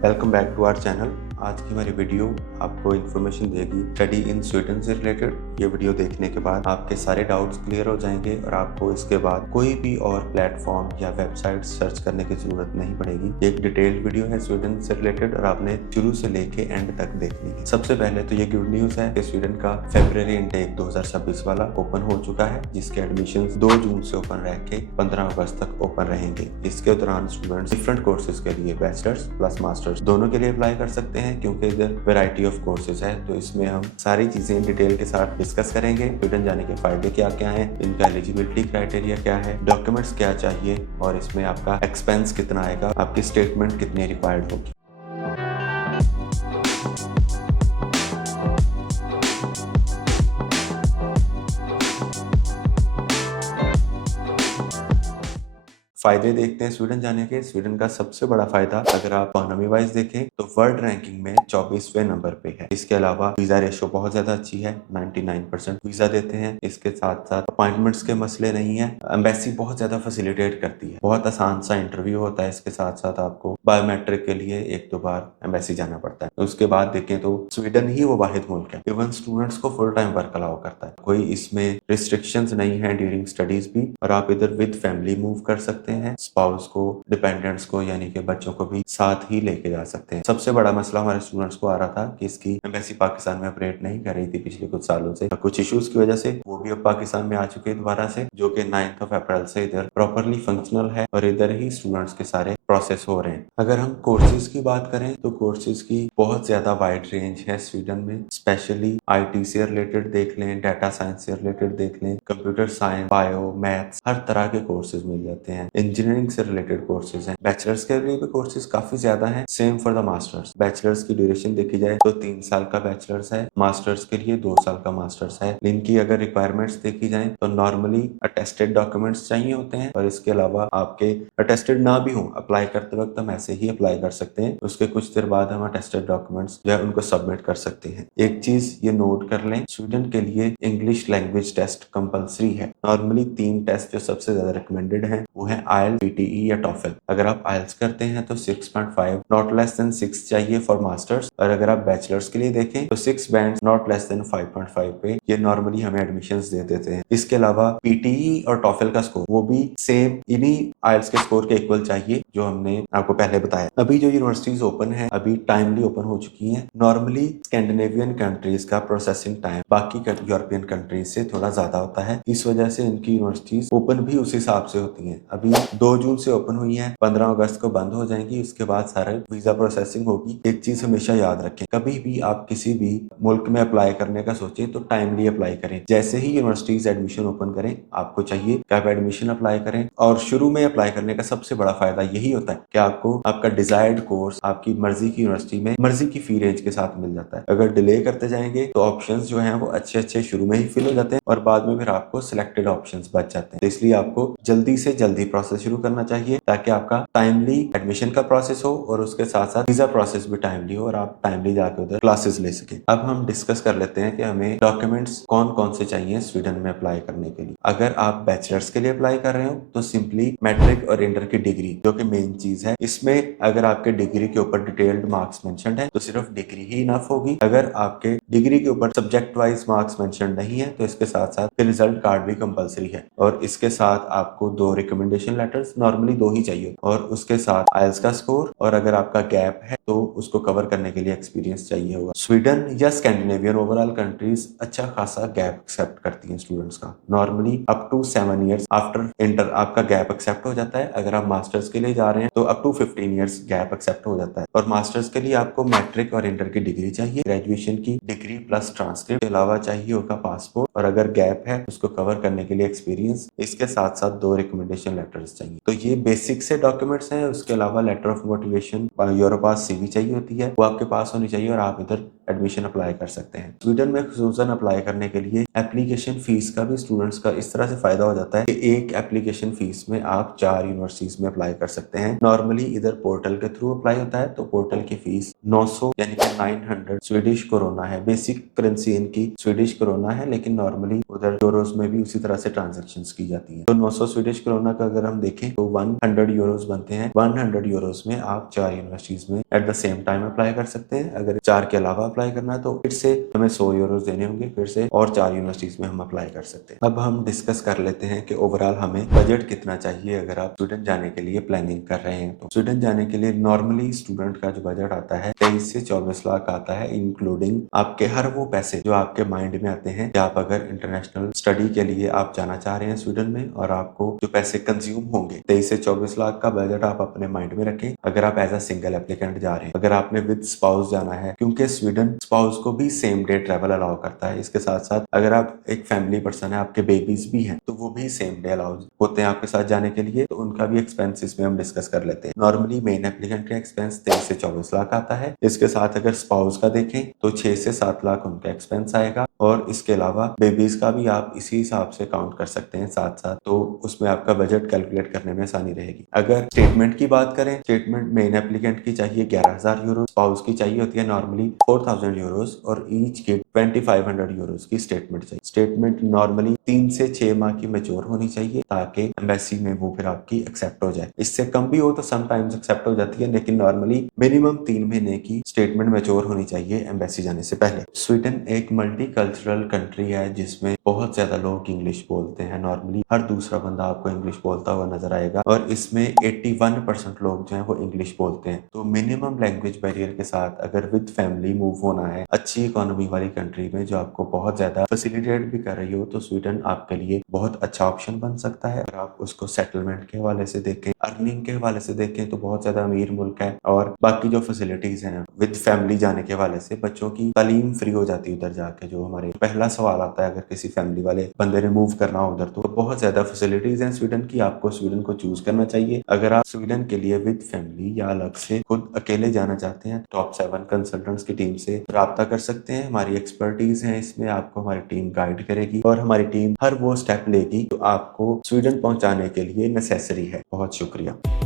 Welcome back to our channel. आज की हमारी वीडियो आपको इन्फॉर्मेशन देगी स्टडी इन स्वीडन से रिलेटेड। ये वीडियो देखने के बाद आपके सारे डाउट्स क्लियर हो जाएंगे और आपको इसके बाद कोई भी और प्लेटफॉर्म या वेबसाइट सर्च करने की जरूरत नहीं पड़ेगी। एक डिटेल्ड वीडियो है स्वीडन से रिलेटेड और आपने शुरू से लेके एंड तक देखनी है। सबसे पहले तो ये गुड न्यूज है कि स्वीडन का फेब्रुअरी इनटेक 2026 वाला ओपन हो चुका है, जिसके एडमिशन 2 जून से ओपन रह के 15 अगस्त तक ओपन रहेंगे। इसके दौरान स्टूडेंट्स डिफरेंट कोर्सेज के लिए बैचलर्स प्लस मास्टर्स दोनों के लिए अप्लाई कर सकते हैं, क्योंकि इधर वैरायटी ऑफ कोर्सेज है। तो इसमें हम सारी चीजें डिटेल के साथ डिस्कस करेंगे। स्वीडन जाने के फायदे क्या क्या हैं, इनका एलिजिबिलिटी क्राइटेरिया क्या है, डॉक्यूमेंट्स क्या चाहिए और इसमें आपका एक्सपेंस कितना आएगा, आपकी स्टेटमेंट कितनी रिक्वायर्ड होगी। फायदे देखते हैं स्वीडन जाने के। स्वीडन का सबसे बड़ा फायदा अगर आप इकोनॉमी वाइज देखें तो वर्ल्ड रैंकिंग में 24वें नंबर पे है। इसके अलावा वीजा रेशो बहुत ज्यादा अच्छी है, 99% वीजा देते हैं। इसके साथ साथ अपॉइंटमेंट्स के मसले नहीं है। एम्बेसी बहुत ज्यादा फैसिलिटेट करती है, बहुत आसान सा इंटरव्यू होता है। इसके साथ साथ आपको बायोमेट्रिक के लिए 1-2 बार एम्बेसी जाना पड़ता है। उसके बाद देखें तो स्वीडन ही वो वाहिद मुल्क है इवन स्टूडेंट्स को फुल टाइम वर्क अलाउ करता है। कोई इसमें रिस्ट्रिक्शंस नहीं है ड्यूरिंग स्टडीज भी, और आप इधर विद फैमिली मूव कर सकते हैं। स्पाउस को, डिपेंडेंट्स को यानी कि बच्चों को भी साथ ही लेके जा सकते हैं। सबसे बड़ा मसला हमारे स्टूडेंट्स को आ रहा था कि इसकी एम्बेसी पाकिस्तान में ऑपरेट नहीं कर रही थी पिछले कुछ सालों से, कुछ इश्यूज की वजह से। वो भी अब पाकिस्तान में आ चुके हैं दोबारा से, जो कि 9 अप्रैल से इधर प्रॉपरली फंक्शनल है और इधर ही स्टूडेंट्स के सारे प्रोसेस हो रहे हैं। अगर हम कोर्सेज की बात करें तो कोर्सेज की बहुत ज्यादा वाइड रेंज है स्वीडन में। स्पेशली आईटी से रिलेटेड देख लें, डाटा साइंस से रिलेटेड देख लें, कंप्यूटर साइंस, बायो, मैथ्स, हर तरह के कोर्सेज मिल जाते हैं। इंजीनियरिंग से रिलेटेड कोर्सेज हैं। बैचलर्स के लिए भी कोर्सेज काफी ज्यादा हैं। Same for the masters. Bachelors की ड्यूरेशन देखी जाए तो 3 साल का बैचलर्स है, मास्टर्स के लिए 2 साल का मास्टर्स है। इनकी अगर रिक्वायरमेंट्स देखी जाए तो नॉर्मली अटेस्टेड डॉक्यूमेंट्स चाहिए होते हैं, और इसके अलावा आपके अटेस्टेड ना भी हो, अप्लाई करते वक्त हम ऐसे ही अप्लाई कर सकते हैं। उसके कुछ देर बाद हम अटेस्टेड डॉक्यूमेंट्स जो है उनको सबमिट कर सकते हैं। एक चीज ये नोट कर लें, स्वीडन के लिए इंग्लिश लैंग्वेज टेस्ट कंपलसरी है। नॉर्मली 3 टेस्ट जो सबसे ज्यादा रिकमेंडेड है वो है आयल, पीटीई या टॉफल। अगर आप आयल्स करते हैं तो 6.5 नॉट लेस देन 6 चाहिए फॉर मास्टर्स, और अगर आप बैचलर्स के लिए देखें तो 6 बैंड नॉट लेस देन 5.5 पे ये नॉर्मली हमें एडमिशंस दे देते हैं। इसके अलावा पीटीई और टॉफल का स्कोर वो भी सेम इन्हीं आयल्स के स्कोर के इक्वल चाहिए जो हमने आपको पहले बताया। अभी जो यूनिवर्सिटीज ओपन है अभी टाइमली ओपन हो चुकी हैं। नॉर्मली स्कैंडिनेवियन कंट्रीज का प्रोसेसिंग टाइम बाकी यूरोपियन कंट्रीज से थोड़ा ज्यादा होता है, इस वजह से इनकी यूनिवर्सिटीज ओपन भी उस हिसाब से होती हैं। अभी 2 जून से ओपन हुई है, 15 अगस्त को बंद हो जाएंगी। उसके बाद सारा वीजा प्रोसेसिंग होगी। एक चीज हमेशा याद रखें, कभी भी आप किसी भी मुल्क में अप्लाई करने का सोचें तो टाइमली अप्लाई करें। जैसे ही यूनिवर्सिटीज एडमिशन ओपन करें आपको चाहिए कि आप एडमिशन अप्लाई करें, और शुरू में अप्लाई करने का सबसे बड़ा फायदा यही होता है कि आपको आपका डिजायर्ड कोर्स आपकी मर्जी की यूनिवर्सिटी में मर्जी की फी रेंज के साथ मिल जाता है। अगर डिले करते जाएंगे तो ऑप्शंस जो हैं वो अच्छे अच्छे शुरू में ही फिल हो जाते हैं और बाद में फिर आपको सिलेक्टेड ऑप्शंस बच जाते हैं। तो इसलिए आपको जल्दी से जल्दी प्रोसेस शुरू करना चाहिए ताकि आपका टाइमली एडमिशन का प्रोसेस हो और उसके साथ साथ वीजा प्रोसेस भी टाइमली हो और आप टाइमली जाकर उधर क्लासेस ले सके। अब हम डिस्कस कर लेते हैं कि हमें डॉक्यूमेंट्स कौन कौन से चाहिए स्वीडन में अप्लाई करने के लिए। अगर आप बैचलर्स के लिए अप्लाई कर रहे हो तो सिंपली मैट्रिक और इंटर की डिग्री जो कि मेन चीज है। इसमें अगर आपके डिग्री के ऊपर डिटेल्ड मार्क्स मेंशन है तो सिर्फ डिग्री ही इनफ होगी। अगर आपके डिग्री के ऊपर सब्जेक्ट वाइज मार्क्स मेंशन नहीं है तो इसके साथ साथ रिजल्ट कार्ड भी कंपलसरी है, और इसके साथ आपको 2 रिकमेंडेशन लेटर्स, नॉर्मली 2 ही चाहिए, और उसके साथ आइल्स का स्कोर, और अगर आपका गैप है तो उसको कवर करने के लिए एक्सपीरियंस चाहिए होगा। स्वीडन या स्कैंडिनेवियन ओवरऑल कंट्रीज अच्छा खासा गैप एक्सेप्ट करती हैं स्टूडेंट्स का। Normally up to 7 years after inter आपका गैप एक्सेप्ट हो जाता है। अगर आप मास्टर्स के लिए जा रहे हैं तो up to 15 years gap accept हो जाता है। और मास्टर्स के लिए आपको मैट्रिक और इंटर की डिग्री चाहिए, ग्रेजुएशन की डिग्री प्लस ट्रांसक्रिप्ट के अलावा चाहिए होगा पासपोर्ट, और अगर गैप है उसको कवर करने के लिए एक्सपीरियंस, इसके साथ साथ 2 रिकमेंडेशन लेटर्स चाहिए। तो ये बेसिक से डॉक्यूमेंट्स हैं। उसके अलावा letter of motivation, Europass CV चाहिए होती है, वो आपके पास होनी चाहिए और आप इधर एडमिशन अप्लाई कर सकते हैं। स्वीडन में खुसूसन अप्लाई करने के लिए एप्लीकेशन फीस का भी स्टूडेंट्स का इस तरह से फायदा हो जाता है कि एक एप्लीकेशन फीस में आप 4 यूनिवर्सिटीज में अप्लाई कर सकते हैं। नॉर्मली इधर पोर्टल के थ्रू अप्लाई होता है तो पोर्टल की फीस 900 यानी कि 900 स्वीडिश कोरोना है। बेसिक करेंसी इनकी स्वीडिश कोरोना है, लेकिन नॉर्मली उधर यूरोज में भी उसी तरह से ट्रांजेक्शन की जाती है। तो 900 स्वीडिश कोरोना का अगर हम हम देखें तो 100 यूरोज बनते हैं। 100 यूरोज में आप 4 यूनिवर्सिटीज में at the same time apply कर सकते हैं। अगर 4 के अलावा अप्लाई करना है तो फिर से हमें 100 यूरोज देने होंगे, फिर से और 4 यूनिवर्सिटीज में हम अप्लाई कर सकते हैं। अब हम डिस्कस कर लेते हैं कि ओवरऑल हमें बजट कितना चाहिए अगर आप स्वीडन जाने के लिए प्लानिंग कर रहे हैं। तो स्वीडन जाने के लिए नॉर्मली स्टूडेंट का जो बजट आता है 23 से 24 लाख आता है, इंक्लूडिंग आपके हर वो पैसे जो आपके माइंड में आते हैं कि आप अगर इंटरनेशनल स्टडी के लिए आप जाना चाह रहे हैं स्वीडन में और आपको जो पैसे कंज्यूम होंगे। 23 से 24 लाख का बजट आप अपने माइंड में रखें अगर आप एज अ सिंगल एप्लीकेंट जा रहे हैं। अगर आपने विद स्पाउस जाना है, क्योंकि स्वीडन स्पाउस को भी सेम डे ट्रैवल अलाउ करता है। इसके साथ साथ अगर आप एक फैमिली पर्सन है, आपके बेबीज भी हैं, तो वो भी सेम डे अलाउ होते हैं आपके साथ जाने के लिए। तो उनका भी एक्सपेंस इसमें हम डिस्कस कर लेते हैं। नॉर्मली मेन एप्लीकेंट का एक्सपेंस 23 से 24 लाख आता है। इसके साथ अगर स्पाउस का देखें तो 6 से 7 लाख उनका एक्सपेंस आएगा, और इसके अलावा बेबीज का भी आप इसी हिसाब से काउंट कर सकते हैं साथ साथ, तो उसमें आपका बजट कैलकुलेट करने में आसानी रहेगी। अगर स्टेटमेंट की बात करें, स्टेटमेंट मेन एप्लीकेंट की चाहिए 11,000 यूरो, स्पाउस की चाहिए होती है नॉर्मली 4,000 यूरोज, और ईच की 2,500 यूरोज की स्टेटमेंट चाहिए। स्टेटमेंट नॉर्मली 3 से 6 माह की मैच्योर होनी चाहिए ताकि एम्बेसी में वो फिर आपकी एक्सेप्ट हो जाए। इससे कम भी हो तो समटाइम्स एक्सेप्ट हो जाती है, लेकिन नॉर्मली मिनिमम 3 महीने की स्टेटमेंट मैच्योर होनी चाहिए एम्बेसी जाने से पहले। स्वीडन एक मल्टी कल्चरल कंट्री है जिसमें बहुत ज्यादा लोग इंग्लिश बोलते हैं। नॉर्मली हर दूसरा बंदा आपको इंग्लिश बोलता हुआ नजर आएगा, और इसमें 81% लोग जो हैं वो इंग्लिश बोलते हैं। तो मिनिमम लैंग्वेज बैरियर के साथ अगर विद फैमिली मूव होना है अच्छी इकोनॉमी वाली कंट्री में जो आपको बहुत ज्यादा फैसिलिटेट भी कर रही हो, तो स्वीडन आपके लिए बहुत अच्छा ऑप्शन बन सकता है। अगर आप उसको सेटलमेंट के हवाले से देखें, अर्निंग के हवाले से देखें, तो बहुत ज्यादा अमीर मुल्क है, और बाकी जो फैसिलिटीज हैं विद फैमिली जाने के हवाले से बच्चों की तालीम फ्री हो जाती है उधर जाके। जो हमारे पहला सवाल आता है अगर किसी फैमिली वाले बंदे ने मूव करना हो उधर, तो बहुत ज्यादा फैसिलिटीज हैं स्वीडन की। आपको स्वीडन को चूज करना चाहिए। अगर आप स्वीडन के लिए विद फैमिली या अलग से खुद अकेले जाना चाहते हैं, टॉप 7 कंसल्टेंट्स की टीम से राब्ता कर सकते हैं। हमारी एक्सपर्टीज है इसमें, आपको हमारी टीम गाइड करेगी, और हमारी टीम हर वो स्टेप लेगी जो आपको स्वीडन पहुंचाने के लिए नेसेसरी है। बहुत शुक्रिया।